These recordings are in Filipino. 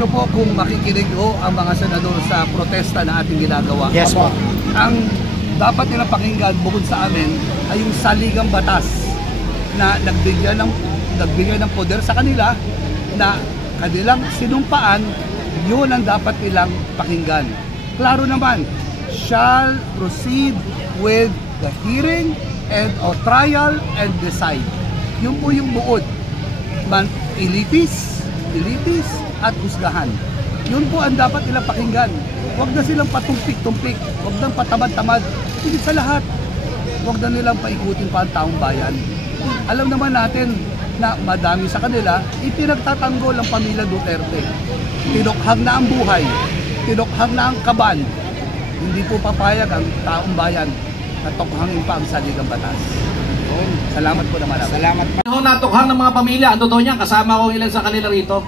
niyo po kung makikinig ho ang mga senador sa protesta na ating ginagawa. Yes po. Ang dapat nilang pakinggan bukod sa amin ay yung saligang batas na nagbigay ng poder sa kanila na kanilang sinumpaan, yun ang dapat nilang pakinggan. Klaro naman, shall proceed with the hearing and or trial and decide. Yun po yung buod. Ilitis at husgahan. Yun po ang dapat nilang pakinggan. Huwag na silang patumpik-tumpik, huwag nang patamad-tamad. Higit sa lahat, huwag na nilang paikutin pa ang taong bayan. Alam naman natin na madami sa kanila, ipinagtatanggol ang pamilya Duterte. Tinukhang na ang buhay, tinukhang na ang kaban. Hindi po papayag ang taong bayan na tukhangin pa ang saligang batas. Salamat po naman. Salamat po. Natukhang ng mga pamilya, ang totoo niya, kasama ko ilan sa kanila rito.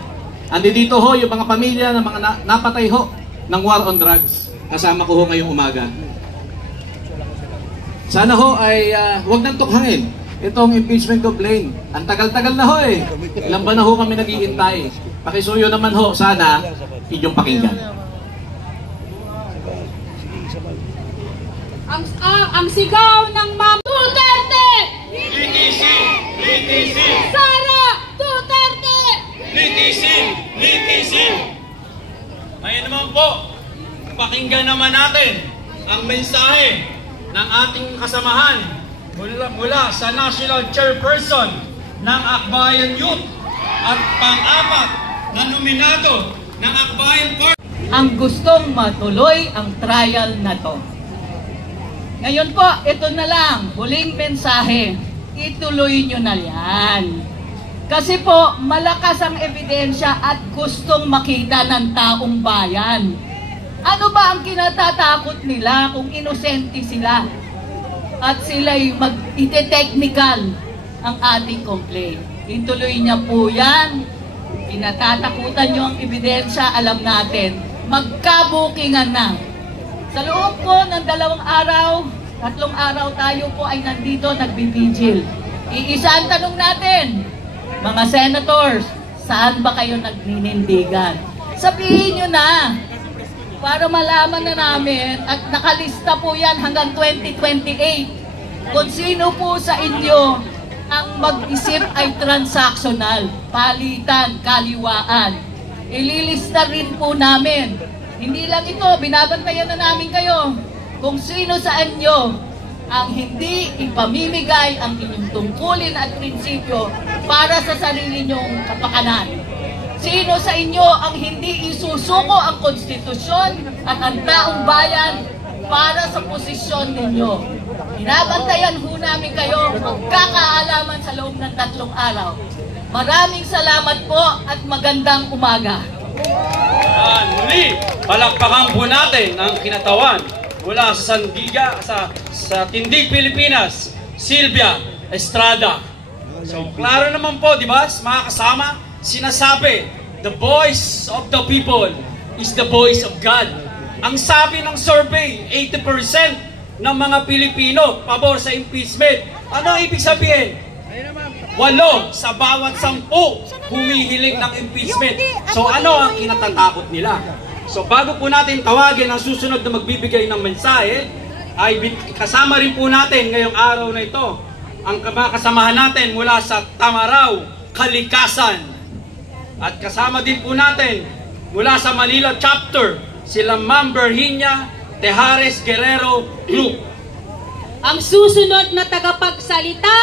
Andito ho yung mga pamilya ng mga napatay ho ng war on drugs. Kasama ko ho ngayong umaga. Sana ho ay huwag nang tukhangin itong impeachment complaint. Ang tagal-tagal na ho eh. Ilan ba na ho kami naghihintay? Pakisuyo naman ho, sana inyong pakinggan. Ang sigaw ng Ma'am Duterte! Litisin! Litisin! Sara Duterte! Litisin! Litisin! Ngayon naman po, pakinggan naman natin ang mensahe ng ating kasamahan mula sa National Chairperson ng Akbayan Youth at pang-apat na nominado ng Akbayan Party. Ang gustong matuloy ang trial na to. Ngayon po, ito na lang, huling mensahe. Ituloy nyo na yan. Kasi po, malakas ang ebidensya at gustong makita ng taong bayan. Ano ba ang kinatatakot nila kung inosente sila? At sila'y mag-ite-technical ang ating complaint. Ituloy niya po yan. Kinatatakutan nyo ang ebidensya, alam natin. Magkabukingan na. Sa loob po ng 2 araw, 3 araw tayo po ay nandito nagbibigil. Iisa ang tanong natin, mga senators, saan ba kayo nagninindigan? Sabihin nyo na, para malaman na namin at nakalista po yan hanggang 2028. Kung sino po sa inyo ang mag-isip ay transactional, palitan, kaliwaan. Ililista rin po namin. Hindi lang ito, binabantayan na namin kayo kung sino sa inyo ang hindi ipamimigay ang inyong tungkulin at prinsipyo para sa sarili nyong kapakanan. Sino sa inyo ang hindi isusuko ang konstitusyon at ang taong bayan para sa posisyon ninyo. Binabantayan ho namin kayo, magkakaalaman sa loob ng 3 araw. Maraming salamat po at magandang umaga. Muli, palakpakan po natin ang kinatawan mula sa Sandiga, sa Tindig, Pilipinas, Sylvia Estrada. So, klaro naman po, di ba, mga kasama, sinasabi, the voice of the people is the voice of God. Ang sabi ng survey, 80% ng mga Pilipino pabor sa impeachment. Ano ang ibig sabihin? 8 sa bawat 10 humihiling ng impeachment. So ano ang kinatatakot nila? So bago po natin tawagin ang susunod na magbibigay ng mensahe, ay kasama rin po natin ngayong araw na ito ang mga kasamahan natin mula sa Tamaraw, Kalikasan. At kasama din po natin mula sa Manila Chapter, sila Ma'am Virginia Tejares Guerrero Group. Ang susunod na tagapagsalita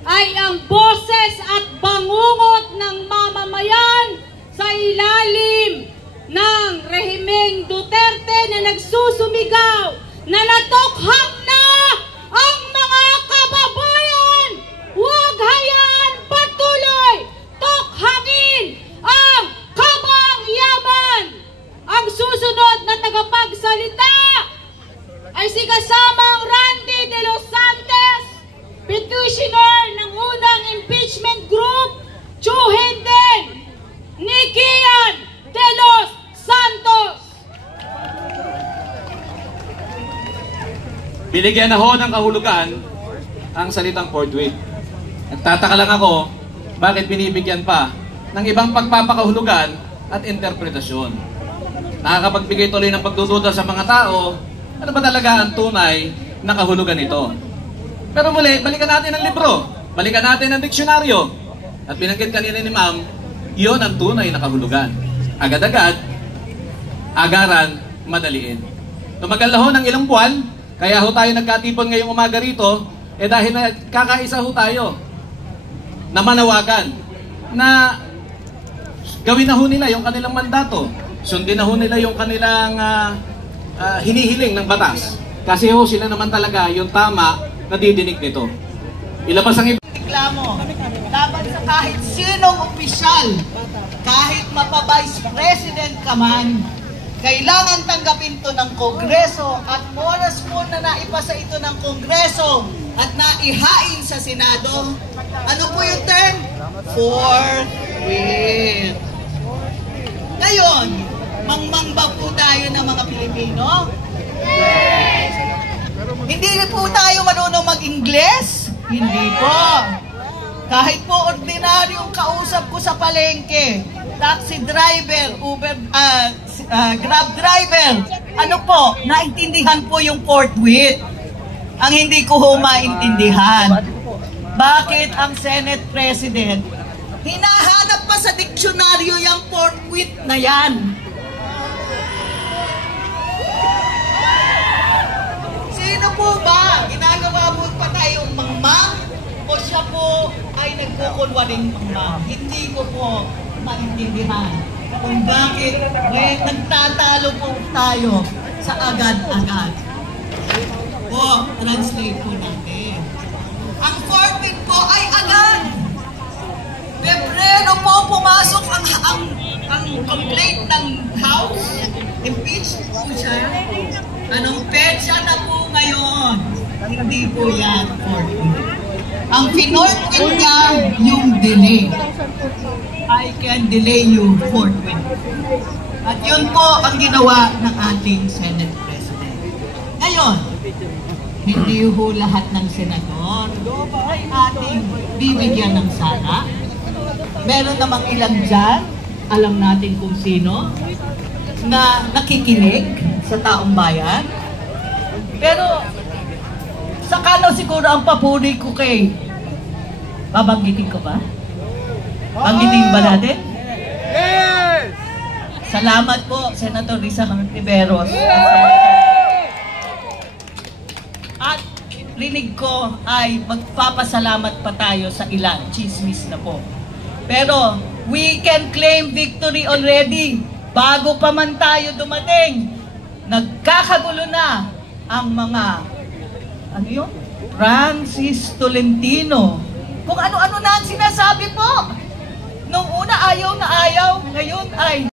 ay ang boses at bangungot ng mamamayan sa ilalim ng rehimeng Duterte na nagsusumigaw na natukhang na ang mga kababayan. Huwag hayaan patuloy tukhangin ang kabang-yaman. Ang susunod na tagapagsalita ay si kasamang Randy De Los Santos, petitioner ng unang impeachment group, Chuhindeng Nikian De Los Santos. Binigyan na ho ng kahulugan ang salitang forthwith. Nagtataka lang ako, bakit binibigyan pa ng ibang pagpapakahulugan at interpretasyon. Nakakapagbigay tuloy ng pagdududa sa mga tao, ano ba talaga ang tunay na kahulugan nito. Pero muli, balikan natin ang libro, balikan natin ang diksyonaryo. At binanggit kanina ni Ma'am, iyon ang tunay na kahulugan. Agad-agad, agaran, madaliin. Tumagal na ho ng ilang buwan, kaya ho tayo nagkatipon ngayong umaga rito, dahil kakaisa ho tayo na manawagan na gawin na ho nila yung kanilang mandato. Sundin na ho nila yung kanilang hinihiling ng batas. Kasi ho sila naman talaga yung tama na didinig nito. Ilabas ang Reklamo laban sa kahit sinong opisyal, kahit mapa-vice president ka man, kailangan tanggapin to ng Kongreso at oras po na naipasa ito ng Kongreso at naihain sa Senado. Ano po yung term? Forthwith. Ngayon, mangmang ba po tayo ng mga Pilipino? Hindi po tayo marunong mag-Ingles? Hindi po. Kahit po ordinaryong kausap ko sa palengke, taxi driver, Uber, Grab driver, ano po, naintindihan po yung forthwith. Ang hindi ko ho maintindihan, bakit ang Senate President hinahanap pa sa diksyonaryo yung forthwith na yan? Sino po ba? Ginagawa mo pa tayong mangmang? O siya po ay nagkukulwaring mangmang? Hindi ko po maintindihan kung bakit nagtatalo po tayo sa agad-agad. O, translate po natin. Ang forfeit po ay agad. Pebrero po pumasok ang complaint ng House. Impeached po siya. Anong petsa na po ngayon? Hindi po yan forfeit. Ang pinorfeit niya yung delay. I can delay you forthwith. At yun po ang ginawa ng ating Senate President. Ngayon, hindi ho lahat ng senador ay ating bibigyan ng sala. Meron namang ilang dyan, alam natin kung sino, na nakikinig sa taong bayan. Pero, saka siguro ang papuri ko kay, babanggitin ko ba? Banggitin ba natin? Yes! Salamat po, Senator Risa Hontiveros. At rinig ko ay magpapasalamat pa tayo sa ilan. Chismis na po. Pero we can claim victory already. Bago pa man tayo dumating, nagkakagulo na ang mga, ano yun? Francis Tolentino. Kung ano-ano na ang sinasabi po. Nung una ayaw na ayaw, ngayon ay